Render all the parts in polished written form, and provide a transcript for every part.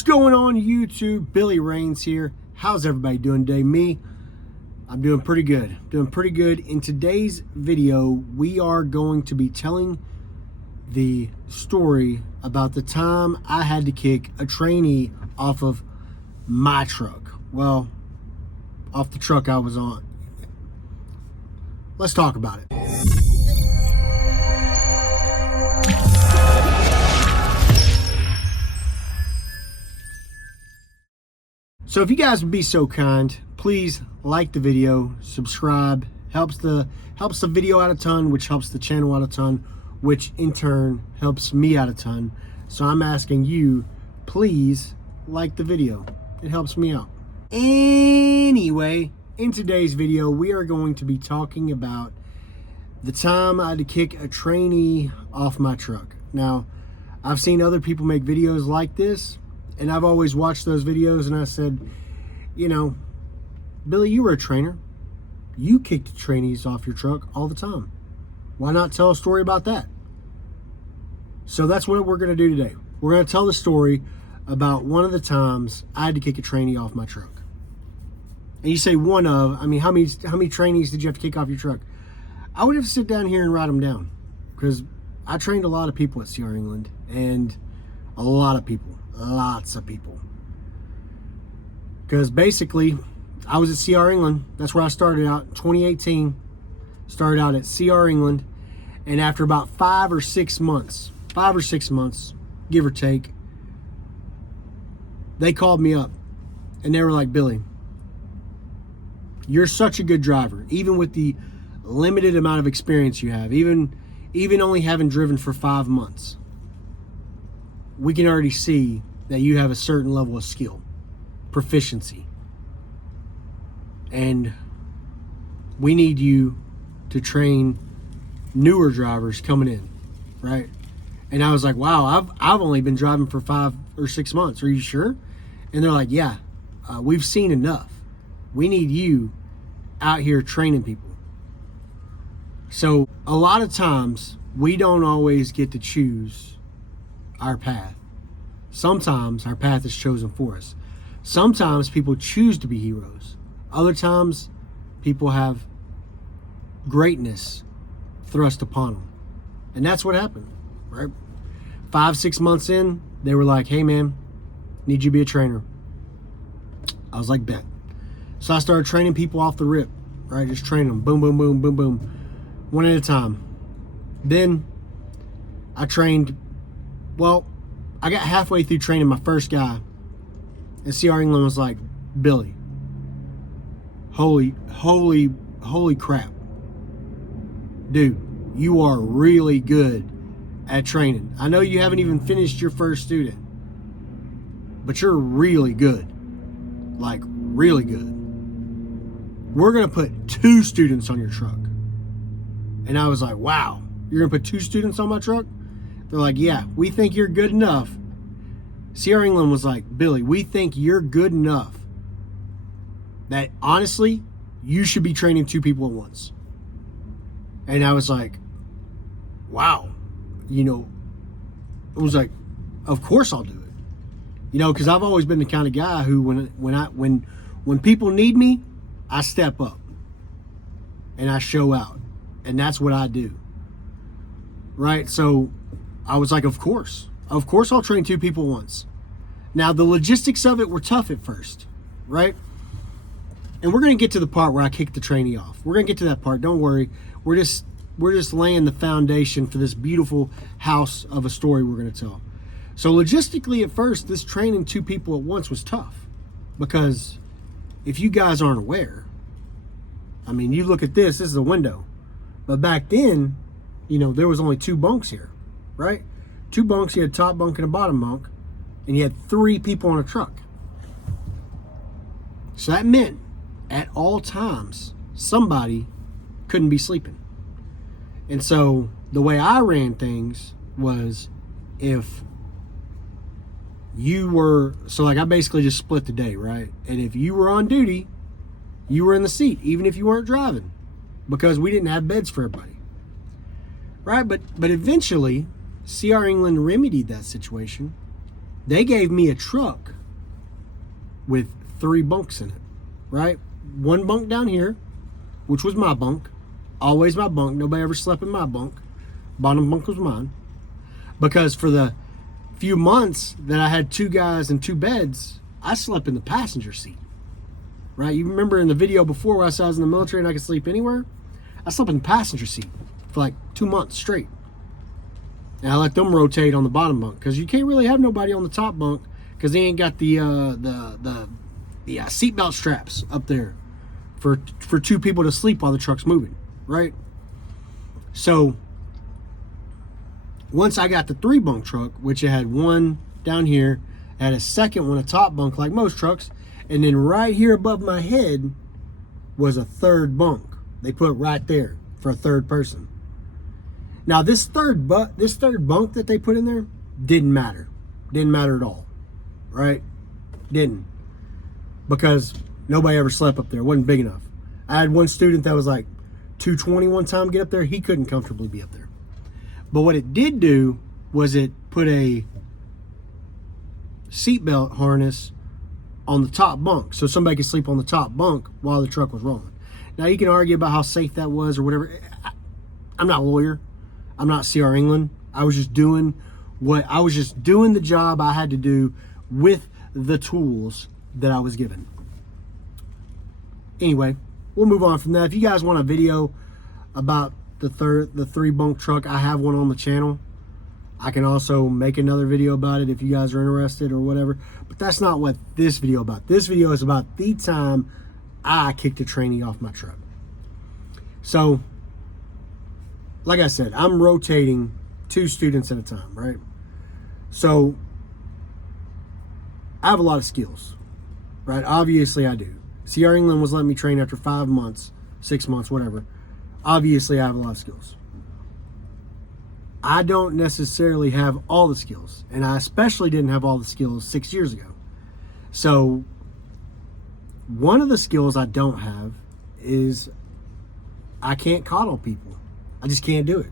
What's going on YouTube? Billy Rains here. How's everybody doing today? I'm doing pretty good. In today's video, we are going to be telling the story about the time I had to kick a trainee off of my truck. Well, off the truck I was on. Let's talk about it. So if you guys would be so kind, please like the video, subscribe, helps the video out a ton, which helps the channel out a ton, which in turn helps me out a ton. So I'm asking you, please like the video. It helps me out. Anyway, in today's video, we are going to be talking about the time I had to kick a trainee off my truck. Now, I've seen other people make videos like this, and I've always watched those videos and I said, you know, Billy, you were a trainer. You kicked trainees off your truck all the time. Why not tell a story about that? So that's what we're going to do today. We're going to tell the story about one of the times I had to kick a trainee off my truck. And you say one of, I mean, how many trainees did you have to kick off your truck? I would have to sit down here and write them down, because I trained a lot of people at CR England, and a lot of people. Lots of people. Because basically, I was at CR England. That's where I started out in 2018. Started out at CR England. And after about 5 or 6 months, give or take, they called me up. And they were like, Billy, you're such a good driver. Even with the limited amount of experience you have. Even only having driven for 5 months. We can already see that you have a certain level of skill, proficiency. And we need you to train newer drivers coming in, right? And I was like, wow, I've only been driving for 5 or 6 months. Are you sure? And they're like, yeah, we've seen enough. We need you out here training people. So a lot of times we don't always get to choose our path. Sometimes our path is chosen for us. Sometimes people choose to be heroes. Other times people have greatness thrust upon them. And that's what happened, right? 5, 6 months in, they were like, hey man, need you to be a trainer. I was like, bet. So I started training people off the rip, right? Just training them, boom, boom, boom, boom, boom, one at a time. Then I trained, well, I got halfway through training my first guy, and CR England was like, Billy, holy crap. Dude, you are really good at training. I know you haven't even finished your first student, but you're really good. Like, really good. We're going to put 2 students on your truck. And I was like, wow, you're going to put 2 students on my truck? They're like, yeah, we think you're good enough. CR England was like, Billy, we think you're good enough that honestly, you should be training 2 people at once. And I was like, wow, you know, it was like, of course I'll do it. You know, because I've always been the kind of guy who when people need me, I step up and I show out. And that's what I do. Right? So I was like, of course I'll train 2 people once. Now the logistics of it were tough at first, right? And we're going to get to the part where I kicked the trainee off. We're going to get to that part. Don't worry. We're just laying the foundation for this beautiful house of a story we're going to tell. So logistically at first, this training 2 people at once was tough, because if you guys aren't aware, I mean, you look at this is a window, but back then, you know, there was only 2 bunks here, right? 2 bunks, you had a top bunk and a bottom bunk, and you had 3 people on a truck. So that meant at all times, somebody couldn't be sleeping. And so the way I ran things was, if you were, so like I basically just split the day, right? And if you were on duty, you were in the seat, even if you weren't driving, because we didn't have beds for everybody. Right? But eventually, CR England remedied that situation They gave me a truck with 3 bunks in it, right? 1 bunk down here, which was my bunk. Always my bunk. Nobody ever slept in my bunk. Bottom bunk was mine. Because for the few months that I had 2 guys and 2 beds, I slept in the passenger seat, right? You remember in the video before where I said I was in the military and I could sleep anywhere? I slept in the passenger seat for like 2 months straight. And I let them rotate on the bottom bunk because you can't really have nobody on the top bunk because they ain't got the seatbelt straps up there for 2 people to sleep while the truck's moving, right? So once I got the 3-bunk truck, which it had 1 down here, had a second one, a top bunk like most trucks, and then right here above my head was a 3rd bunk. They put it right there for a 3rd person. Now this third bunk that they put in there didn't matter at all, right? Didn't, because nobody ever slept up there. It wasn't big enough. I had one student that was like 220 one time get up there. He couldn't comfortably be up there. But what it did do was it put a seatbelt harness on the top bunk so somebody could sleep on the top bunk while the truck was rolling. Now you can argue about how safe that was or whatever. I'm not a lawyer. I'm not CR England. I was just doing the job I had to do with the tools that I was given. Anyway, we'll move on from that. If you guys want a video about the 3-bunk truck, I have one on the channel. I can also make another video about it if you guys are interested or whatever. But that's not what this video is about. This video is about the time I kicked a trainee off my truck. So, like I said, I'm rotating 2 students at a time, right? So, I have a lot of skills, right? Obviously, I do. CR England was letting me train after 5 months, 6 months, whatever. Obviously, I have a lot of skills. I don't necessarily have all the skills, and I especially didn't have all the skills 6 years ago. So, one of the skills I don't have is I can't coddle people. I just can't do it.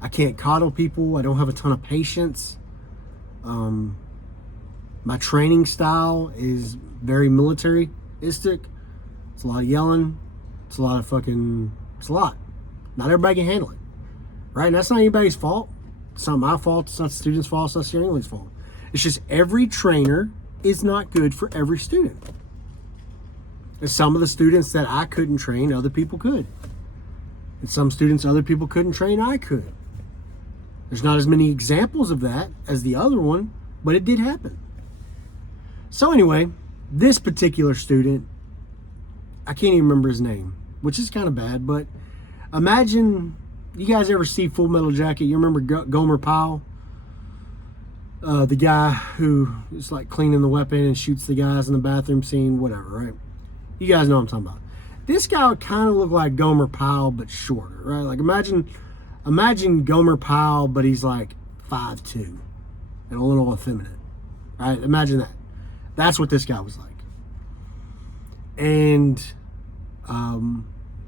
I can't coddle people. I don't have a ton of patience. My training style is very militaristic. It's a lot of yelling. It's a lot. Not everybody can handle it, right? And that's not anybody's fault. It's not my fault. It's not the student's fault. It's not the anybody's fault. It's just every trainer is not good for every student. And some of the students that I couldn't train, other people could. And some students other people couldn't train, I could. There's not as many examples of that as the other one, but it did happen. So anyway, this particular student, I can't even remember his name, which is kind of bad, but imagine, you guys ever see Full Metal Jacket? You remember Gomer Pyle? The guy who is like cleaning the weapon and shoots the guys in the bathroom scene, whatever, right? You guys know what I'm talking about. This guy would kind of look like Gomer Pyle, but shorter, right? Like imagine Gomer Pyle, but he's like 5'2" and a little effeminate, right? Imagine that. That's what this guy was like. And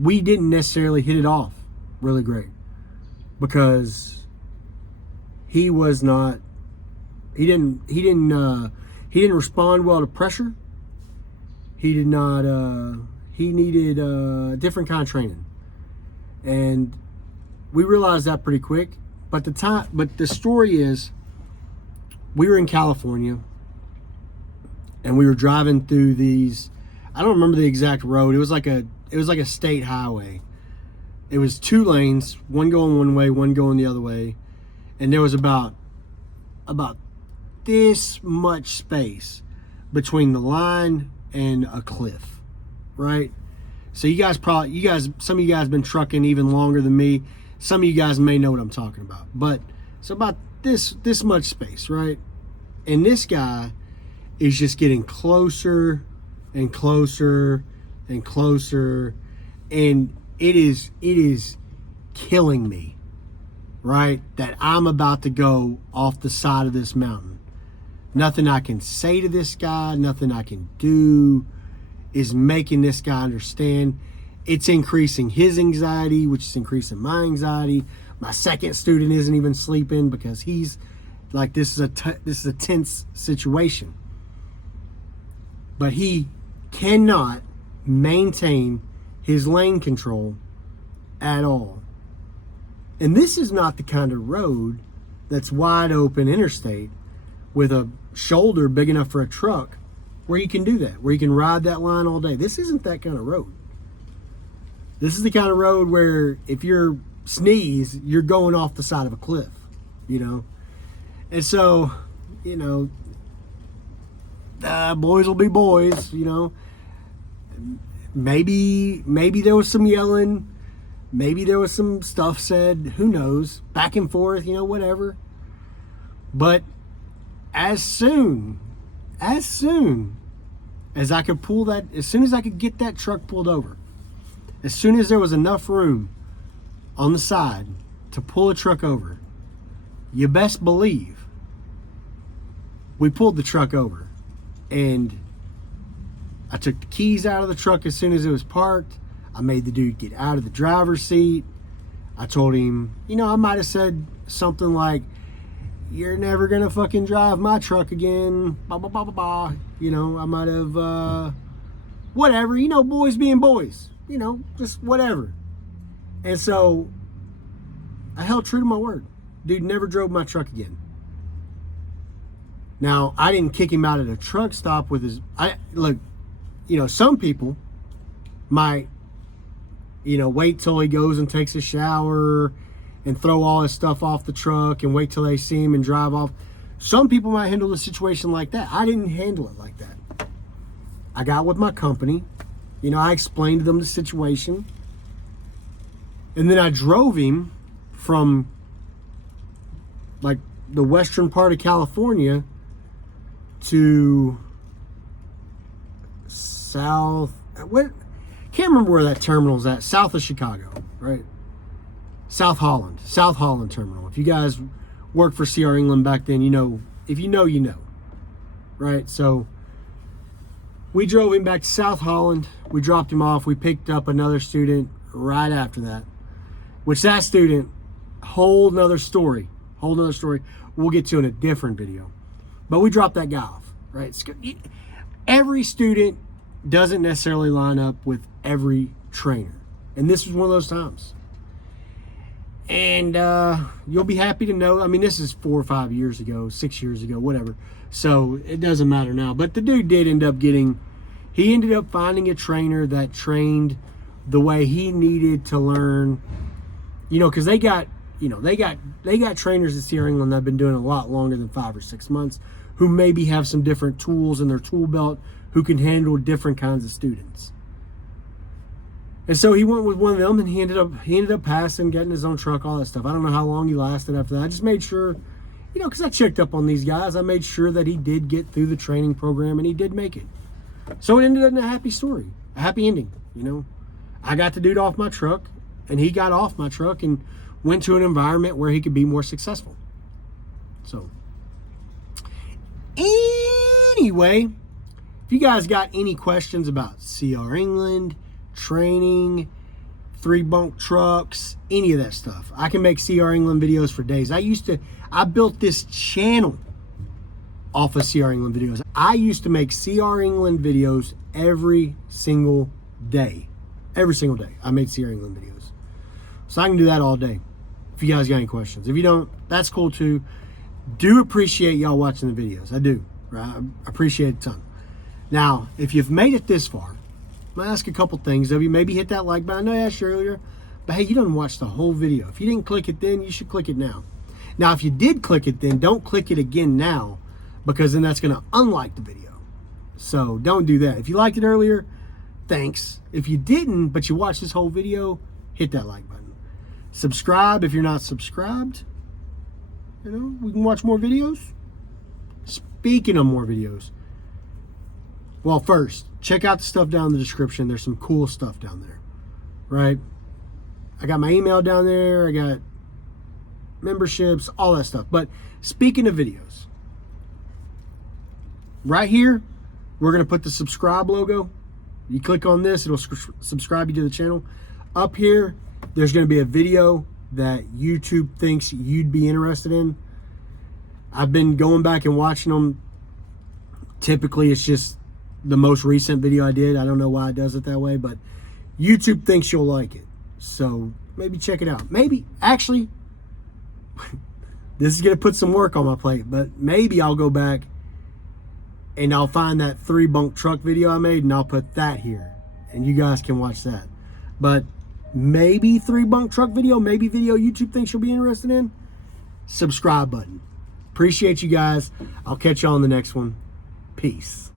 we didn't necessarily hit it off really great because he didn't respond well to pressure. He needed a different kind of training. And we realized that pretty quick. But the story is, we were in California and we were driving through these, I don't remember the exact road. It was like a state highway. It was 2 lanes, one going one way, one going the other way. And there was about this much space between the line and a cliff, right? So some of you guys been trucking even longer than me. Some of you guys may know what I'm talking about. But it's about this much space, right? And this guy is just getting closer and closer and closer, and it is killing me, right? That I'm about to go off the side of this mountain. Nothing I can say to this guy, nothing I can do is making this guy understand. It's increasing his anxiety, which is increasing my anxiety. My second student isn't even sleeping because he's Like this is a tense situation. But he cannot maintain his lane control at all. And this is not the kind of road that's wide open interstate with a shoulder big enough for a truck where you can do that, where you can ride that line all day. This isn't that kind of road. This is the kind of road where if you're sneeze, you're going off the side of a cliff, you know? And so, you know, boys will be boys, you know? Maybe there was some yelling. Maybe there was some stuff said, who knows, back and forth, you know, whatever. But as soon as I could pull that, as soon as I could get that truck pulled over, as soon as there was enough room on the side to pull a truck over, you best believe we pulled the truck over. And I took the keys out of the truck as soon as it was parked. I made the dude get out of the driver's seat. I told him, you know, I might have said something like, you're never gonna fucking drive my truck again, blah, blah, blah, blah, blah. You know, I might have, whatever, you know, boys being boys, you know, just whatever. And so I held true to my word. Dude never drove my truck again. Now, I didn't kick him out at a truck stop with his, look, you know, some people might, you know, wait till he goes and takes a shower and throw all his stuff off the truck and wait till they see him and drive off. Some people might handle the situation like that. I didn't handle it like that. I got with my company. You know, I explained to them the situation. And then I drove him from like the western part of California to south, what? Can't remember where that terminal is at. South of Chicago, right? South Holland terminal. If you guys worked for CR England back then, you know, if you know, you know, right? So we drove him back to South Holland. We dropped him off. We picked up another student right after that, which that student, whole nother story. We'll get to in a different video. But we dropped that guy off, right? Every student doesn't necessarily line up with every trainer. And this was one of those times. And you'll be happy to know, I mean, this is 4 or 5 years ago, 6 years ago, whatever. So it doesn't matter now. But the dude did end up he ended up finding a trainer that trained the way he needed to learn, you know, because they got trainers at CR England that have been doing it a lot longer than 5 or 6 months, who maybe have some different tools in their tool belt, who can handle different kinds of students. And so he went with one of them, and he ended up passing, getting his own truck, all that stuff. I don't know how long he lasted after that. I just made sure, you know, because I checked up on these guys. I made sure that he did get through the training program, and he did make it. So it ended up in a happy story, a happy ending, you know. I got the dude off my truck, and he got off my truck and went to an environment where he could be more successful. So anyway, if you guys got any questions about CR England, training, 3-bunk trucks, any of that stuff, I can make CR England videos for days. I built this channel off of CR England videos. I used to make CR England videos every single day. Every single day I made CR England videos. So I can do that all day if you guys got any questions. If you don't, that's cool too. Do appreciate y'all watching the videos. I do. Right? I appreciate it a ton. Now, if you've made it this far, I'm going to ask a couple things of you. Maybe hit that like button. I know I asked you earlier, but hey, you didn't watch the whole video. If you didn't click it then, you should click it now. Now, if you did click it then, don't click it again now, because then that's going to unlike the video. So don't do that. If you liked it earlier, thanks. If you didn't, but you watched this whole video, hit that like button. Subscribe if you're not subscribed. You know, we can watch more videos. Speaking of more videos, well, first, check out the stuff down in the description. There's some cool stuff down there, right? I got my email down there. I got memberships, all that stuff. But speaking of videos, right here, we're going to put the subscribe logo. You click on this, it'll subscribe you to the channel. Up here, there's going to be a video that YouTube thinks you'd be interested in. I've been going back and watching them. Typically, it's just the most recent video I did. I don't know why it does it that way, but YouTube thinks you'll like it. So maybe check it out. Maybe, actually, this is going to put some work on my plate, but maybe I'll go back and I'll find that 3-bunk truck video I made and I'll put that here. And you guys can watch that. But maybe 3-bunk truck video, maybe video YouTube thinks you'll be interested in. Subscribe button. Appreciate you guys. I'll catch you on the next one. Peace.